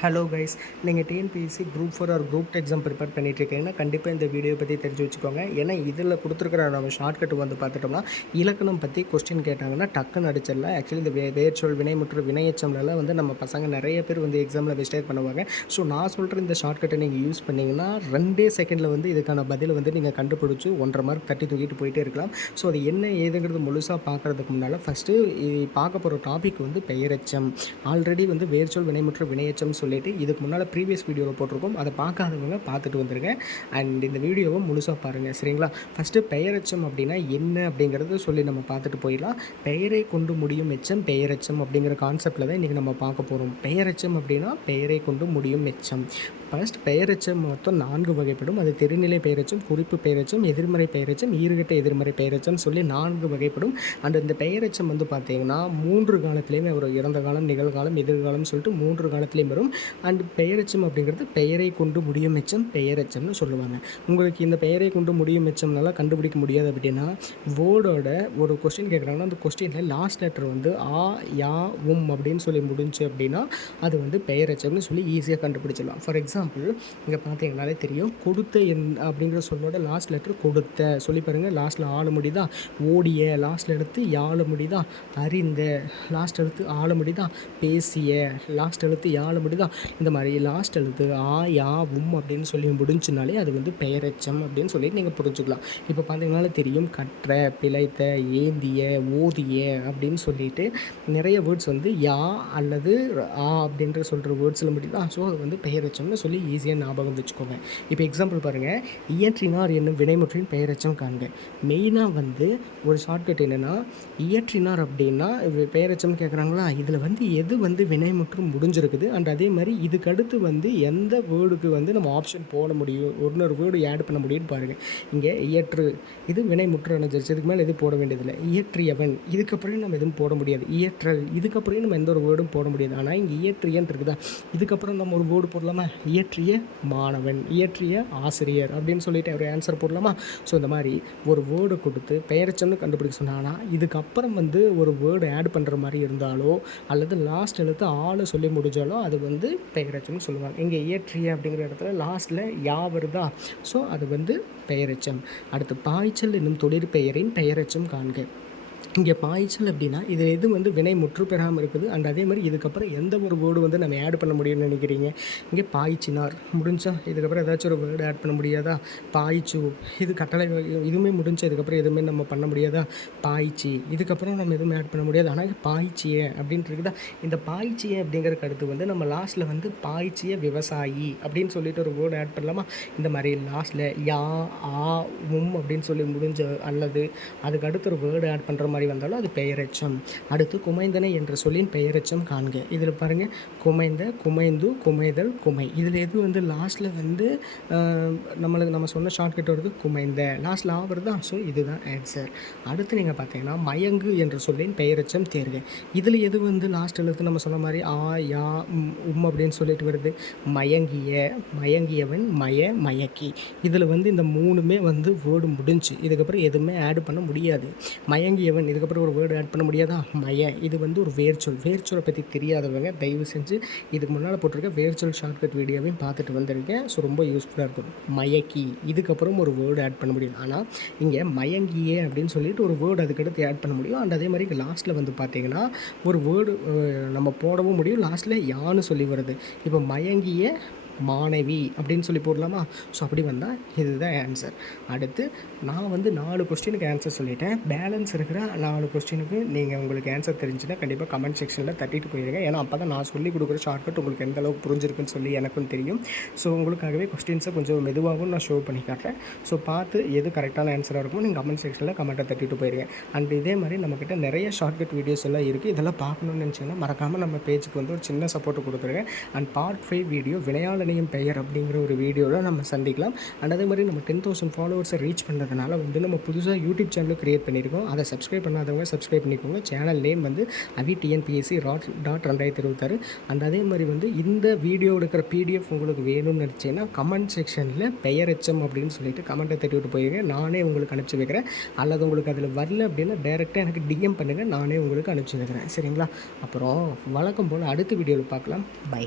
Hello guys, நீங்கள் TNPSC group 4 or group exam prepare பண்ணிட்டுருக்கீங்கன்னா கண்டிப்பாக இந்த வீடியோ பற்றி தெரிஞ்சு வச்சுக்கோங்க. ஏன்னா இதில் கொடுத்துருக்கிற நம்ம ஷார்ட்கட் வந்து பார்த்துட்டோம்னா இலக்கணம் பற்றி கொஸ்டின் கேட்டாங்கன்னா டக்குன்னு அடிச்சிடலாம். ஆக்சுவலி இந்த வேர்ச்சொல் வினை மற்றும் வினையச்சம்லாம் வந்து நம்ம பசங்க நிறைய பேர் வந்து எக்ஸாமில் மிஸ்டேக் பண்ணுவாங்க. ஸோ நான் சொல்கிற இந்த ஷார்ட்கட்டை நீங்கள் யூஸ் பண்ணிங்கன்னா 2 செகண்டில் வந்து இதுக்கான பதிலை வந்து நீங்கள் கண்டுபிடிச்சி 1.5 மார்க் தட்டி தூக்கிட்டு போயிட்டே இருக்கலாம். ஸோ அது என்ன ஏதுங்கிறது முழுசாக பார்க்குறதுக்கு முன்னால் ஃபஸ்ட்டு பார்க்க போகிற டாபிக் வந்து பெயரெச்சம். ஆல்ரெடி வந்து வேர்ச்சொல் வினை மற்றும் வினையச்சம் சொல்லிட்டு இதுக்கு முன்னால் ப்ரீவியஸ் வீடியோவில் போட்டிருக்கோம். அதை பார்க்காதவங்க பார்த்துட்டு வந்துருங்க. அண்ட் இந்த வீடியோவை முழுசாக பாருங்கள், சரிங்களா? ஃபஸ்ட்டு பெயரெச்சம் அப்படின்னா என்ன அப்படிங்கிறது சொல்லி நம்ம பார்த்துட்டு போயிடலாம். பெயரை கொண்டு முடியும் எச்சம் பெயரெச்சம் அப்படிங்கிற கான்செப்டில் தான் இன்றைக்கி நம்ம பார்க்க போகிறோம். பெயரெச்சம் அப்படின்னா பெயரை கொண்டு முடியும் எச்சம். ஃபஸ்ட் பெயரெச்சம் மொத்தம் 4 வகைப்படும். அது தெரிநிலை பெயரெச்சம், குறிப்பு பெயரெச்சம், எதிர்மறை பெயரெச்சம், ஈறுகெட்ட எதிர்மறை பெயரெச்சம் சொல்லி 4 வகைப்படும். அண்ட் இந்த பெயரெச்சம் வந்து பார்த்திங்கன்னா 3 காலத்துலேயுமே வரும். இறந்த காலம், நிகழ்காலம், எதிர்காலம் சொல்லிட்டு 3 காலத்துலேயும் வரும். அண்ட் பெயரெச்சம் அப்படிங்கிறது பெயரை கொண்டு முடியும் எச்சம் பெயரெச்சம்னு சொல்லுவாங்க. உங்களுக்கு இந்த பெயரை கொண்டு முடியும் எச்சம்னால கண்டுபிடிக்க முடியாது அப்படின்னா வேர்டோட ஒரு கொஸ்டின் கேட்குறாங்கன்னா அந்த கொஸ்டினில் லாஸ்ட் லெட்டர் வந்து ஆ, யா, அப்படின்னு சொல்லி முடிஞ்சு அப்படின்னா அது வந்து பெயரெச்சம்னு சொல்லி ஈஸியாக கண்டுபிடிச்சிடலாம். ஃபார் எக்ஸாம்பிள் இங்கே பார்த்தீங்கன்னாலே தெரியும், கொடுத்த அப்படிங்கிற சொல்லோட லாஸ்ட் லெட்டர் கொடுத்த சொல்லி பாருங்கள். லாஸ்ட்டில் ஆளு முடிதா, ஓடிய லாஸ்ட்டில் எடுத்து யாழு முடிதா, அறிந்த லாஸ்ட் எழுத்து ஆளு முடிதா, பேசிய லாஸ்ட் எழுத்து யாழு முடிதா, இந்த மாதிரி லாஸ்ட் எழுத்து ஆ, யா, அப்படின்னு சொல்லி முடிஞ்சுனாலே அது வந்து பெயரெச்சம் அப்படின்னு சொல்லிட்டு நீங்கள் புரிஞ்சுக்கலாம். இப்போ பார்த்தீங்கன்னாலே தெரியும், கற்ற, பிழைத்த, ஏந்திய, ஓதிய அப்படின்னு சொல்லிட்டு நிறைய வேர்ட்ஸ் வந்து யா அல்லது ஆ அப்படின்ற சொல்கிற வேர்ட்ஸில் முடியுதா. ஸோ அது வந்து பெயரெச்சம்னு சொல்லி ஈஸியாக ஞாபகம் வச்சுக்கோங்க. இப்போ எக்ஸாம்பிள் பாருங்கள், இயற்றினார் என்னும் வினைமுற்றின் பெயரெச்சம் காண்க. மெயினாக வந்து ஒரு ஷார்ட்கட் என்னென்னா, இயற்றினார் அப்படின்னா பெயரெச்சம்னு கேட்குறாங்களா, இதில் வந்து எது வந்து வினைமுற்று முடிஞ்சிருக்குது அண்ட் அதே மாதிரி இதுக்கு அடுத்து வந்து எந்த வேர்டுக்கு வந்து நம்ம ஆப்ஷன் போட முடியும், ஒரு வேர்டு ஆட் பண்ண முடியும்னு பாருங்கள். இங்கே இயற்று இது வினைமுற்று அணைஞ்சிருச்சு, இதுக்கு மேலே எதுவும் போட வேண்டியதில்லை. இயற்றியவன் இதுக்கப்புறம் நம்ம எதுவும் போட முடியாது. இயற்றல் இதுக்கப்புறம் நம்ம எந்த ஒரு வேர்டும் போட முடியாது. ஆனால் இங்கே இயற்றியன் இருக்குதா, இதுக்கப்புறம் நம்ம ஒரு வேர்டு போடலாமா, இயற்றிய மாணவன், இயற்றிய ஆசிரியர் அப்படின்னு சொல்லிட்டு ஒரு ஆன்சர் போடலாமா. ஸோ இந்த மாதிரி ஒரு வேர்டு கொடுத்து பெயரெச்சம்னு கண்டுபிடிக்க சொன்னாங்கன்னா இதுக்கப்புறம் வந்து ஒரு வேர்டு ஆட் பண்ணுற மாதிரி இருந்தாலோ அல்லது லாஸ்ட் எழுத்து ஆளு சொல்லி முடிஞ்சாலோ அது வந்து பெயரெச்சம்னு சொல்லுவாங்க. இங்கே இயற்றிய அப்படிங்கிற இடத்துல லாஸ்ட்டில் யா வருதா, ஸோ அது வந்து பெயரெச்சம். அடுத்து பாய்ச்சல் என்னும் தொழிற்பெயரின் பெயரெச்சம் காண்க. இங்கே பாய்ச்சல் அப்படின்னா இது எது வந்து வினை முற்று பெறாமல் இருக்குது அண்ட் அதே மாதிரி இதுக்கப்புறம் எந்த ஒரு வேர்டு வந்து நம்ம ஆட் பண்ண முடியும்னு நினைக்கிறீங்க. இங்கே பாய்ச்சினார் முடிஞ்சா, இதுக்கப்புறம் ஏதாச்சும் ஒரு வேர்டு ஆட் பண்ண முடியாதா, பாய்ச்சு இது கட்டளை இதுவுமே முடிஞ்சா, இதுக்கப்புறம் எதுவுமே நம்ம பண்ண முடியாதா, பாய்ச்சி இதுக்கப்புறம் நம்ம எதுவுமே ஆட் பண்ண முடியாது. ஆனால் பாய்ச்சிய அப்படின்ட்டு இருக்குதா, இந்த பாய்ச்சிய அப்படிங்கிறதுக்கு அடுத்து வந்து நம்ம லாஸ்ட்டில் வந்து பாய்ச்சிய விவசாயி அப்படின்னு சொல்லிட்டு ஒரு வேர்டு ஆட் பண்ணலாமா. இந்த மாதிரி லாஸ்ட்டில் யா, ஆ, அப்படின்னு சொல்லி முடிஞ்ச அல்லது அதுக்கு அடுத்து ஒரு வேர்டு ஆட் பண்ணுற மாதிரி வந்தாலும் அது பெயரெச்சம். அடுத்து குமைந்தனை என்ற சொல்லின் பெயரெச்சம் காண்க. இதில் பாருங்கள், குமைந்த, குமைந்து, குமைதல், குமை, இதில் எது வந்து லாஸ்ட்டில் வந்து நம்ம சொன்ன ஷார்ட்கட் வருது குமைந்த, லாஸ்ட்டில் ஆ வருதா. ஸோ இதுதான் ஆன்சர். அடுத்து நீங்கள் பார்த்தீங்கன்னா மயங்கு என்ற சொல்லின் பெயரெச்சம் தேர்க. இதில் எது வந்து லாஸ்ட் எழுத்து நம்ம சொன்ன மாதிரி ஆ, யா, அப்படின்னு சொல்லிட்டு வருது, மயங்கிய, மயங்கியவன், மயக்கி, இதில் வந்து இந்த 3மே வந்து வேர்டு முடிஞ்சு, இதுக்கப்புறம் எதுவுமே ஆட் பண்ண முடியாது. மயங்கியவன் இதுக்கப்புறம் ஒரு வேர்டு ஆட் பண்ண முடியாதா, இது வந்து ஒரு வேர்ச்சொல். வேர்ச்சொலை பற்றி தெரியாதவங்க தயவு செஞ்சு இதுக்கு முன்னால் போட்டிருக்க வேர்ச்சொல் ஷார்ட்கட் வீடியோவையும் பார்த்துட்டு வந்திருக்கேன். ஸோ ரொம்ப யூஸ்ஃபுல்லாக இருக்கும். மயக்கி இதுக்கப்புறம் ஒரு வேர்டு ஆட் பண்ண முடியும். ஆனால் இங்கே மயங்கிய அப்படின்னு சொல்லிட்டு ஒரு வேர்டு அதுக்கடுத்து ஆட் பண்ண முடியும். அண்ட் அதே மாதிரி லாஸ்ட்டில் வந்து பார்த்திங்கன்னா ஒரு வேர்டு நம்ம போடவும் முடியும். லாஸ்ட்டில் யான்னு சொல்லி வருது. இப்போ மயங்கிய மாணவி அப்படின்னு சொல்லி போடலாமா. ஸோ அப்படி வந்தால் இதுதான் ஆன்சர். அடுத்து நான் வந்து 4 கொஸ்டினுக்கு ஆன்சர் சொல்லிட்டேன். பேலன்ஸ் இருக்கிற 4 கொஸ்டினுக்கு நீங்கள் உங்களுக்கு ஆன்சர் தெரிஞ்சுன்னா கண்டிப்பாக கமெண்ட் செக்ஷனில் தட்டிட்டு போயிருங்க. ஏன்னா அப்போ தான் நான் சொல்லி கொடுக்குற ஷார்ட்கட் உங்களுக்கு எந்த அளவுக்கு புரிஞ்சிருக்குன்னு சொல்லி எனக்கும் தெரியும். ஸோ உங்களுக்காகவே கொஸ்டின்ஸை கொஞ்சம் மெதுவாகவும் நான் ஷோ பண்ணி காட்டுறேன். ஸோ பார்த்து எது கரெக்டான ஆன்சராக இருக்குமோ நீங்கள் கமெண்ட் செக்ஷனில் கமெண்ட்டை தட்டிட்டு போயிருங்க. அண்ட் இதே மாதிரி நம்மக்கிட்ட நிறைய ஷார்ட்கட் வீடியோஸ் எல்லாம் இருக்குது. இதெல்லாம் பார்க்கணுன்னு நினச்சிங்கன்னா மறக்காமல் நம்ம பேஜுக்கு வந்து ஒரு சின்ன சப்போர்ட் கொடுத்துருங்க. அண்ட் பார்ட் 5 வீடியோ விளையாடனையும் பெயர் அப்படிங்கிற ஒரு வீடியோவில் நம்ம சந்திக்கலாம். அண்ட் அதே மாதிரி நம்ம 10,000 ஃபாலோவர்ஸை ரீச் பண்ணுறதுனால வந்து நம்ம புதுசாக யூடியூப் சேனல் க்ரியேட் பண்ணியிருக்கோம். அதை சப்ஸ்கிரைப் பண்ணாதவங்க சப்ஸ்கிரைப் பண்ணிக்கோங்க. சேனல் நேம் வந்து avitnpsc.2026. அண்ட் அதே மாதிரி வந்து இந்த வீடியோ எடுக்கிற பிடிஎஃப் உங்களுக்கு வேணும்னு நினச்சிங்கன்னா கமெண்ட் செக்ஷனில் பெயரெச்சம் அப்படின்னு சொல்லிட்டு கமெண்ட்டை தட்டி விட்டு போயிருங்க. நானே உங்களுக்கு அனுப்பிச்சி வைக்கிறேன். அல்லது உங்களுக்கு அதில் வரல அப்படின்னா டைரெக்டாக எனக்கு டிஎம் பண்ணுங்கள், நானே உங்களுக்கு அனுப்பிச்சி வைக்கிறேன். சரிங்களா. அப்புறம் வழக்கம் போல் அடுத்த வீடியோவில் பார்க்கலாம். பை.